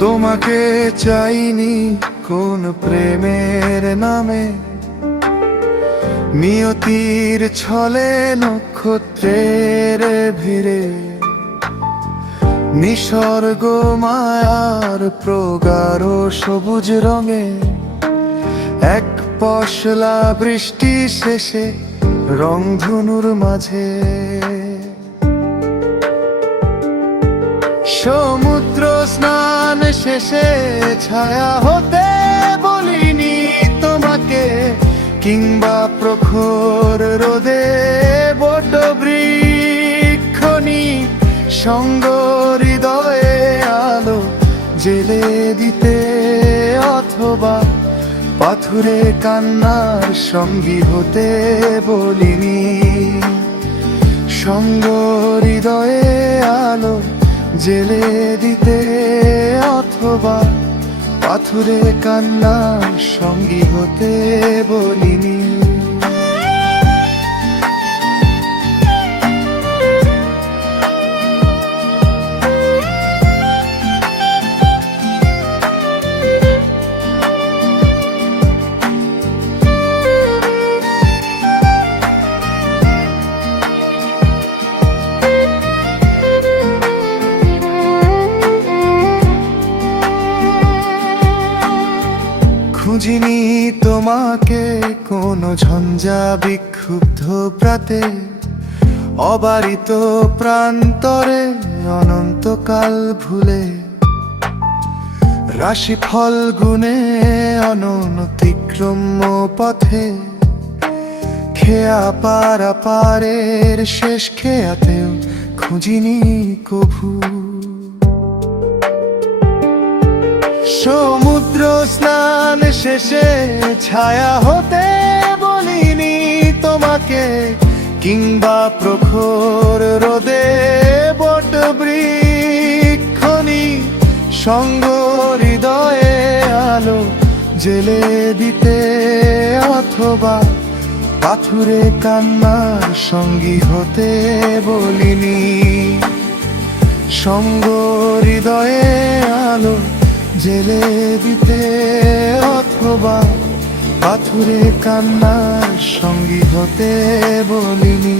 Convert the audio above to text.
তোমাকে চাইনি কোন প্রেমের নামে, নিয়তির ছলে নক্ষত্রের ভিড়ে, নিসর্গ মায়ার প্রগাঢ় সবুজ রঙে, এক পশলা বৃষ্টি শেষে রংধনুর মাঝে। সমুদ্র স্নান শেষে ছায়া হতে বলিনি তোমাকে, কিংবা প্রখর রোদে বট বৃক্ষনি সঙ্গ হৃদয়ে আলো জেলে দিতে, অথবা পাথুরে কান্নার সঙ্গী হতে বলিনি। সঙ্গ হৃদয়ে আলো জেলে দিতে, অথবা পাথুরে কান্নার সঙ্গী হতে বলিনি। খুঁজিনি তোমাকে কোনো ঝঞ্ঝা বিক্ষুব্ধ প্রাতে, অবারিত প্রান্তরে অনন্তকাল ভুলে, রাশিফল গুণে অনতিক্রম্য পথে, খেয়া পারা পারের শেষ খেয়াতেও খুঁজিনি কভু। সমুদ্র স্নান শেষে ছায়া হতে বলিনি তোমাকে, কিংবা প্রখর রোদে বট বৃক্ষনি সঙ্গ হৃদয়ে আলো জেলে দিতে, অথবা পাথুরে কান্নার সঙ্গী হতে বলিনি। সঙ্গ হৃদয়ে আলো জেলে দিতে, অথবা পাথুরে কান্নার সঙ্গী হতে বলিনি।